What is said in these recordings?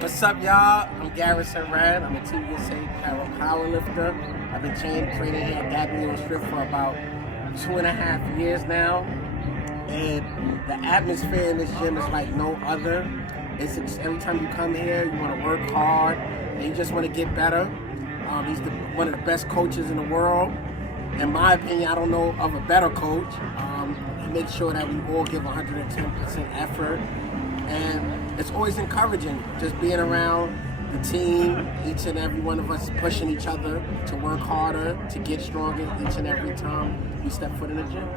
What's up, y'all? I'm Garrison Rad. I'm a TUSA powerlifter. I've been training here at Gaglione Strength for about 2.5 years now. And the atmosphere in this gym is like no other. It's every time you come here, you want to work hard and you just want to get better. He's one of the best coaches in the world. In my opinion, I don't know of a better coach. He makes sure that we all give 110% effort. And it's always encouraging just being around the team, each and every one of us pushing each other to work harder, to get stronger each and every time we step foot in the gym.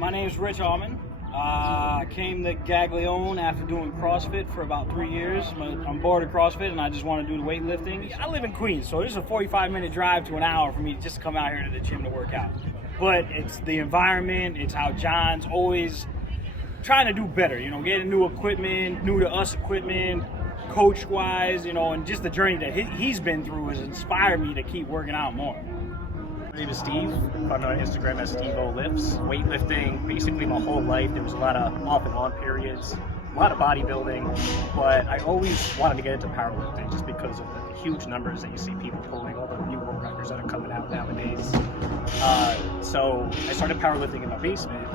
My name is Rich Allman. I came to Gaglione after doing CrossFit for about 3 years. I'm bored of CrossFit and I just want to do the weightlifting. I live in Queens, so this is a 45-minute drive to an hour for me just to come out here to the gym to work out. But it's the environment, it's how John's always trying to do better, getting new equipment, new to us equipment, coach-wise, and just the journey that he's been through has inspired me to keep working out more. My name is Steve. I'm on Instagram as Steve O Lifts. Weightlifting, basically my whole life. There was a lot of off and on periods, a lot of bodybuilding, but I always wanted to get into powerlifting just because of the huge numbers that you see people pulling, all the new world records that are coming out nowadays. So I started powerlifting in my basement,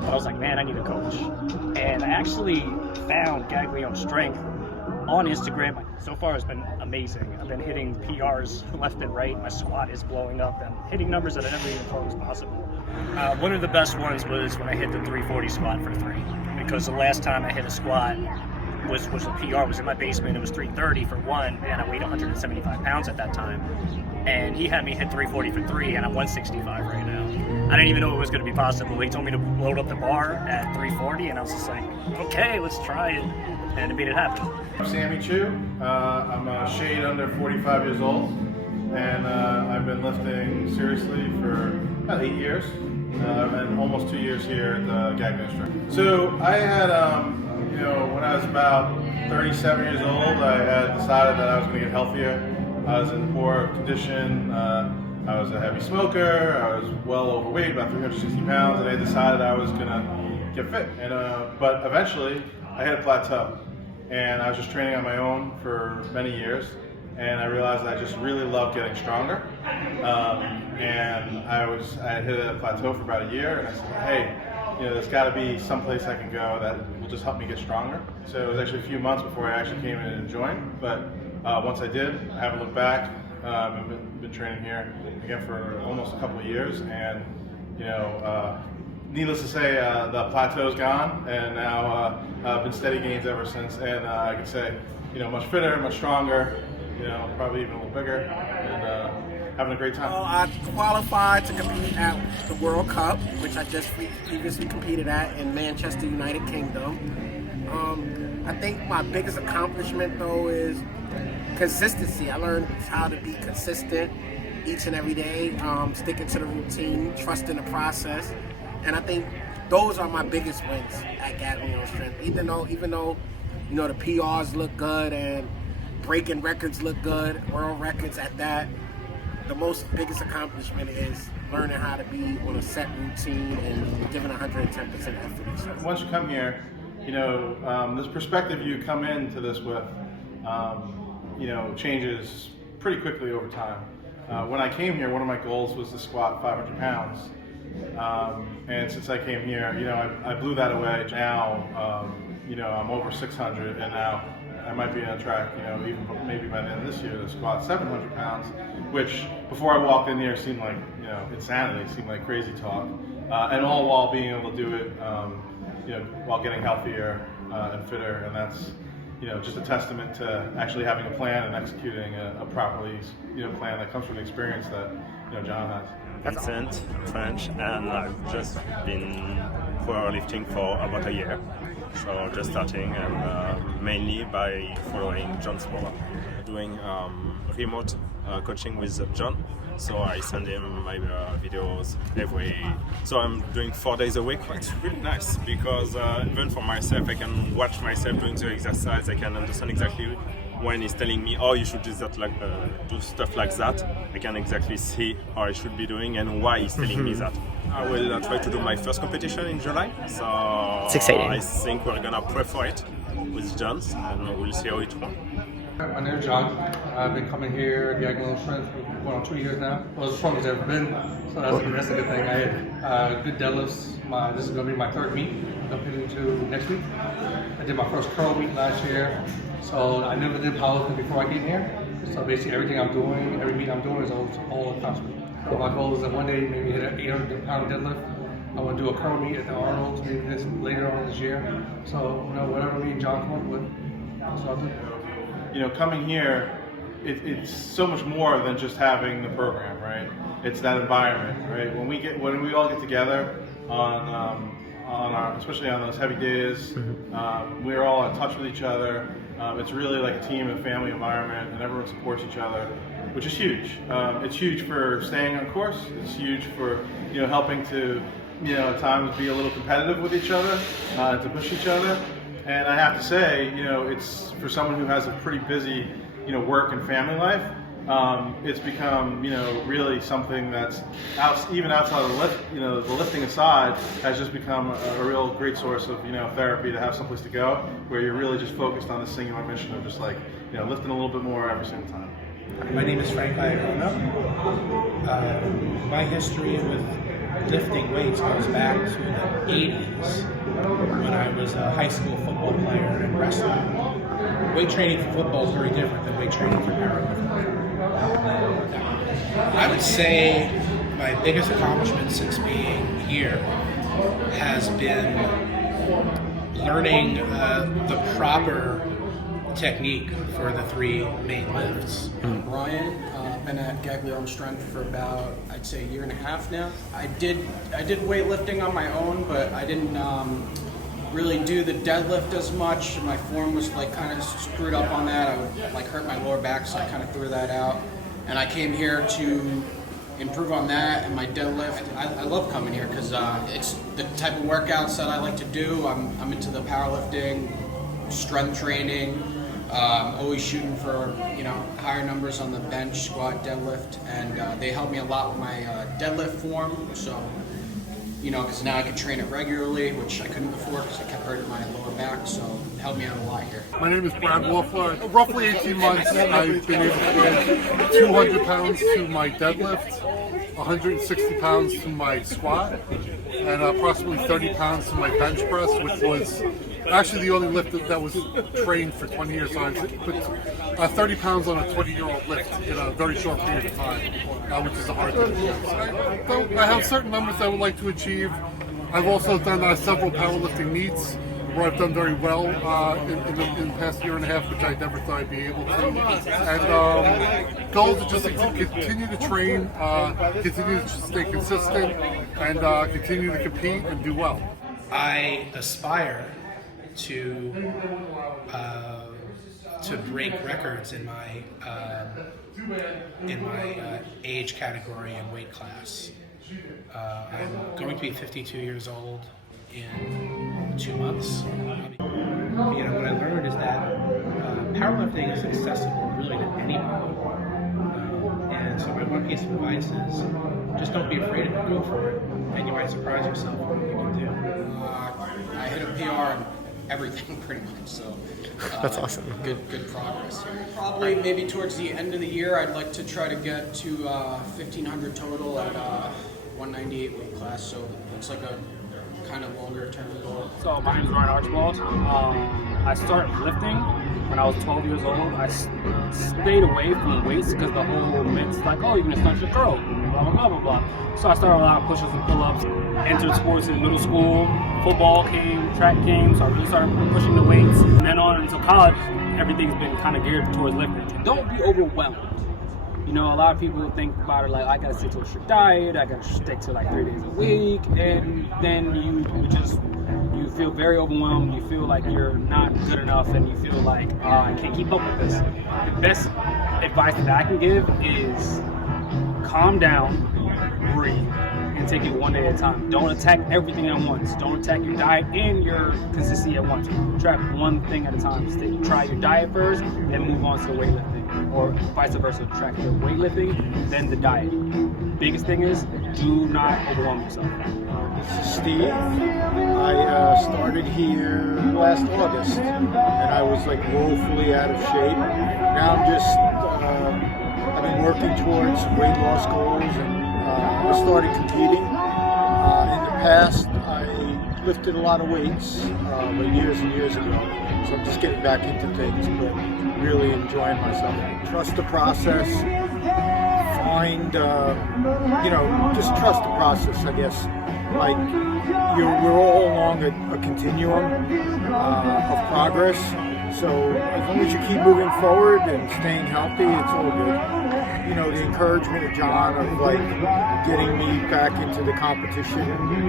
but I was like, man, I need a coach. And I actually found Gaglione Strength on Instagram. So far it's been amazing. I've been hitting PRs left and right. My squat is blowing up. I'm hitting numbers that I never even thought was possible. One of the best ones was when I hit the 340 squat for 3, because the last time I hit a squat was a PR, was in my basement. It was 330 for 1, and I weighed 175 pounds at that time. And he had me hit 340 for 3, and I'm 165 right now. I didn't even know it was going to be possible. He told me to load up the bar at 340, and I was just like, okay, let's try it. And it made it happen. I'm Sammy Chu. I'm a shade under 45 years old, and I've been lifting seriously for about 8 years, and almost 2 years here at the Gaglione Strength. So I had, when I was about 37 years old, I had decided that I was going to get healthier. I was in poor condition. I was a heavy smoker. I was well overweight, about 360 pounds, and I decided I was going to get fit. And but eventually, I hit a plateau, and I was just training on my own for many years, and I realized I just really love getting stronger. And I hit a plateau for about a year, and I said, hey, there's got to be some place I can go that will just help me get stronger. So it was actually a few months before I actually came in and joined, but once I did, I haven't looked back. I've been training here again for almost a couple of years, and needless to say, the plateau's gone, and now been steady gains ever since. And I can say, much fitter, much stronger, probably even a little bigger, and having a great time. Well, I qualified to compete at the World Cup, which I just previously competed at in Manchester, United Kingdom. I think my biggest accomplishment, though, is consistency. I learned how to be consistent each and every day, sticking to the routine, trusting the process. And I think those are my biggest wins at Gaglione Strength. Even though the PRs look good and breaking records look good, world records at that, the biggest accomplishment is learning how to be on a set routine and giving 110% effort. Once you come here, this perspective you come into this with, changes pretty quickly over time. When I came here, one of my goals was to squat 500 pounds. And since I came here, I blew that away. Now, I'm over 600, and now I might be on track, even maybe by the end of this year to squat 700 pounds, which before I walked in here seemed like, insanity, seemed like crazy talk. And all while being able to do it, while getting healthier and fitter, and that's, just a testament to actually having a plan and executing a properly, plan that comes from the experience that, John has. Vincent, French, and I've just been powerlifting for about a year. So just starting, and mainly by following John's power. Doing remote coaching with John. So I send him my videos so I'm doing 4 days a week. It's really nice because even for myself, I can watch myself doing the exercise. I can understand exactly when he's telling me, oh, you should do that, do stuff like that. I can exactly see how I should be doing and why he's telling me that. I will try to do my first competition in July. So it's exciting. I think we're gonna pray for it with John, and we'll see how it went. My name is John. I've been coming here at Gaglione Strength for going on 2 years now. Well, as strong as I've ever been, so that's a good thing. I had good deadlifts. This is going to be my third meet. I'm jumping into next week. I did my first curl meet last year, so I never did powerlifting before I came here. So basically everything I'm doing, every meet I'm doing is all CrossFit. So my goal is that one day maybe hit an 800-pound deadlift. I want to do a curl meet at the Arnold's maybe later on this year. So whatever me and John come up with, that's what I'll do. Coming here, it's so much more than just having the program, right? It's that environment, right? When we all get together especially on those heavy days, we're all in touch with each other. It's really like a team and family environment, and everyone supports each other, which is huge. It's huge for staying on course. It's huge for helping to at times be a little competitive with each other, to push each other. And I have to say, it's for someone who has a pretty busy, work and family life. It's become, really something that's even outside of the lift, the lifting aside, has just become a real great source of, therapy to have someplace to go where you're really just focused on this singular mission of just like, lifting a little bit more every single time. My name is Frank Gaglione. My history with lifting weights goes back to the 80s when I was a high school football player and wrestler. Weight training for football is very different than weight training for powerlifting. I would say my biggest accomplishment since being here has been learning the proper technique for the three main lifts. Ryan, been at Gaglione Strength for about, I'd say, a year and a half now. I did weightlifting on my own, but I didn't really do the deadlift as much. My form was like kind of screwed up on that. I would like hurt my lower back, so I kind of threw that out. And I came here to improve on that and my deadlift. I love coming here because it's the type of workouts that I like to do. I'm into the powerlifting, strength training, always shooting for higher numbers on the bench, squat, deadlift, and they help me a lot with my deadlift form. So because now I can train it regularly, which I couldn't before because I kept hurting my lower back. So it helped me out a lot here. My name is Wolfe. Roughly 18 months, I've been able to add 200 pounds to my deadlift, 160 pounds to my squat, and approximately 30 pounds to my bench press, which was actually the only lift that was trained for 20 years. So I put 30 pounds on a 20-year-old lift in a very short period of time, which is a hard thing to do. So I have certain numbers I would like to achieve. I've also done several powerlifting meets where I've done very well in the past year and a half, which I never thought I'd be able to. And goals are just to continue to train, continue to stay consistent, and continue to compete and do well. I aspire to break records in my age category and weight class. I'm going to be 52 years old in 2 months. What I learned is that powerlifting is accessible really to anybody. And so my one piece of advice is just don't be afraid of it, go for it, and you might surprise yourself with what you can do. I hit a PR in everything pretty much, so that's awesome. Good progress here. Probably maybe towards the end of the year, I'd like to try to get to 1,500 total at 198 weight class, so it's like a kind of longer term goal. So my name is Archibald. I started lifting when I was 12 years old. I stayed away from weights because the whole myth's like, oh, you're gonna stunt your curl, blah blah blah blah blah. So I started a lot of push-ups and pull-ups. Entered sports in middle school. Football came, track came, so I really started pushing the weights. And then on until college, everything's been kind of geared towards lifting. Don't be overwhelmed. A lot of people think about it like, I gotta stick to a strict diet, I gotta stick to like 3 days a week, and then you feel very overwhelmed, you feel like you're not good enough, and you feel like, I can't keep up with this. The best advice that I can give is calm down, breathe, and take it one day at a time. Don't attack everything at once. Don't attack your diet and your consistency at once. Try one thing at a time. Try your diet first, then move on to the weightlifting, or vice versa. Track your weightlifting, then the diet. Biggest thing is, do not overwhelm yourself. This is Steve. I started here last August, and I was like woefully out of shape. now I'm just, I've been working towards weight loss goals, and I started competing. In the past, I lifted a lot of weights, but years and years ago. So I'm just getting back into things, but really enjoying myself. Trust the process. Find, just trust the process, I guess. Like, we're all along a continuum of progress. So as long as you keep moving forward and staying healthy, it's all good. You know, the encouragement of John of like getting me back into the competition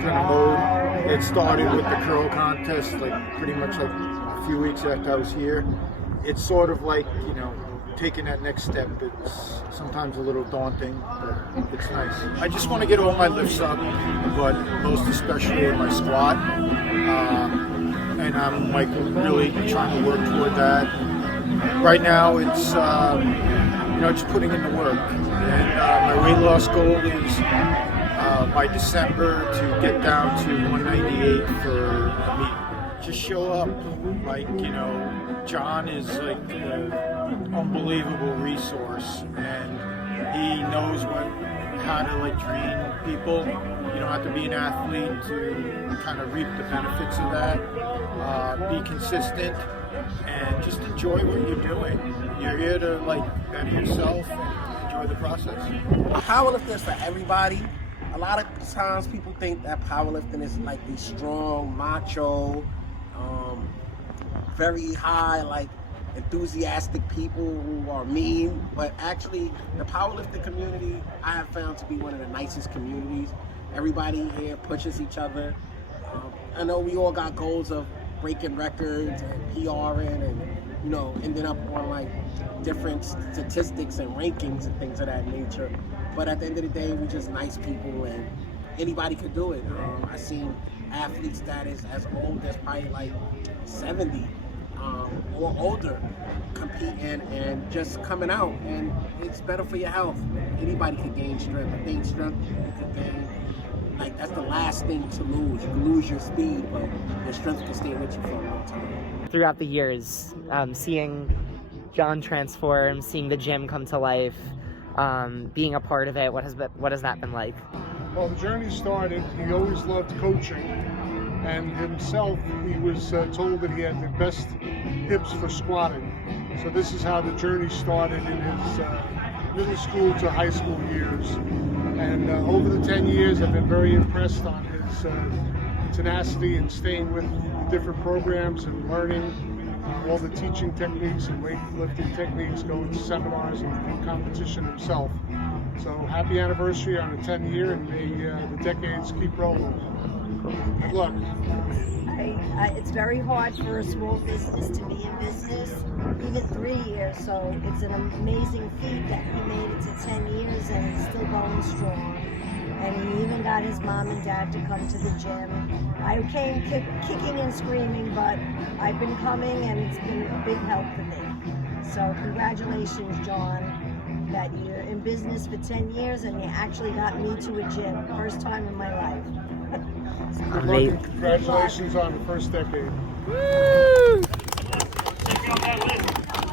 kind of mode. It started with the curl contest, like pretty much like a few weeks after I was here. It's sort of like, you know, taking that next step. It's sometimes a little daunting, but it's nice. I just want to get all my lifts up, but most especially my squat. And I'm like really trying to work toward that. Right now it's just putting in the work. And my weight loss goal is by December to get down to 198 for a meet. Just show up. Like, you know, John is like an unbelievable resource, and he knows how to like train people. You don't have to be an athlete to kind of reap the benefits of that. Be consistent and just enjoy what you're doing. You're here to like better yourself and enjoy the process. Powerlifting is for everybody. A lot of times people think that powerlifting is like these strong, macho, very high, like enthusiastic people who are mean, but actually the powerlifting community I have found to be one of the nicest communities. Everybody here pushes each other. I know we all got goals of breaking records and PRing and, you know, ending up on like different statistics and rankings and things of that nature. But at the end of the day, we're just nice people and anybody could do it. I've seen athletes that is as old as probably like 70 or older competing and just coming out, and it's better for your health. Anybody can gain strength. I think strength you can gain, like that's the last thing to lose. You can lose your speed, but your strength can stay with you for a long time. Throughout the years, seeing John transform, seeing the gym come to life, being a part of it, what has that been like? Well, the journey started, he always loved coaching, and himself, he was told that he had the best hips for squatting. So this is how the journey started in his middle school to high school years. And over the 10 years, I've been very impressed on his tenacity and staying with different programs and learning all the teaching techniques and weightlifting techniques, going to seminars and competition himself. So happy anniversary on the 10th year, and may the decades keep rolling. Good luck. It's very hard for a small business to be in business, even 3 years, so it's an amazing feat that he made it to 10 years and it's still going strong. And he even got his mom and dad to come to the gym. I came kicking and screaming, but I've been coming and it's been a big help for me. So congratulations, John, that you're in business for 10 years and you actually got me to a gym, first time in my life. Good luck and congratulations on the first decade. Woo! Check out that list.